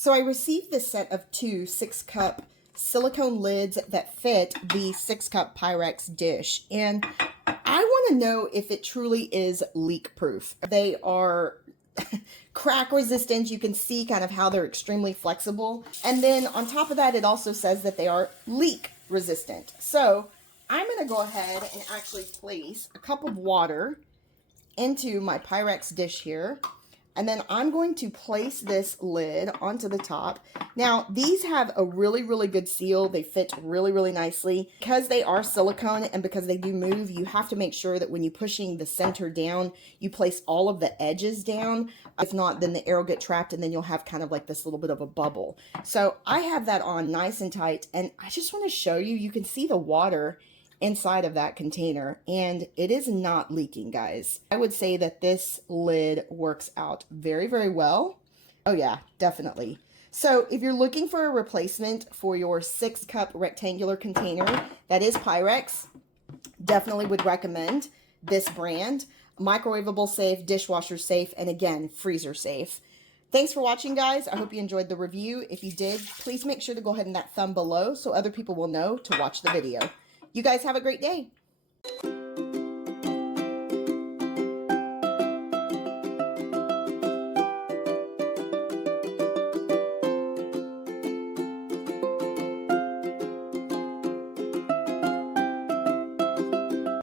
So I received this set of two 6-cup silicone lids that fit the 6-cup Pyrex dish. And I want to know if it truly is leak proof. They are crack resistant. You can see kind of how they're extremely flexible. And then on top of that, it also says that they are leak resistant. So I'm going to go ahead and actually place a cup of water into my Pyrex dish here. And then I'm going to place this lid onto the top. Now, these have a really, really good seal. They fit really, really nicely. Because they are silicone and because they do move, you have to make sure that when you're pushing the center down, you place all of the edges down. If not, then the air will get trapped and then you'll have kind of like this little bit of a bubble. So I have that on nice and tight. And I just want to show you, you can see the water inside of that container, and it is not leaking, guys. I would say that this lid works out very, very well. Oh yeah, definitely. So if you're looking for a replacement for your 6-cup rectangular container that is Pyrex, definitely would recommend this brand. Microwavable safe, dishwasher safe, and again, freezer safe. Thanks for watching, guys. I hope you enjoyed the review. If you did, please make sure to go ahead and that thumb below so other people will know to watch the video. You guys have a great day.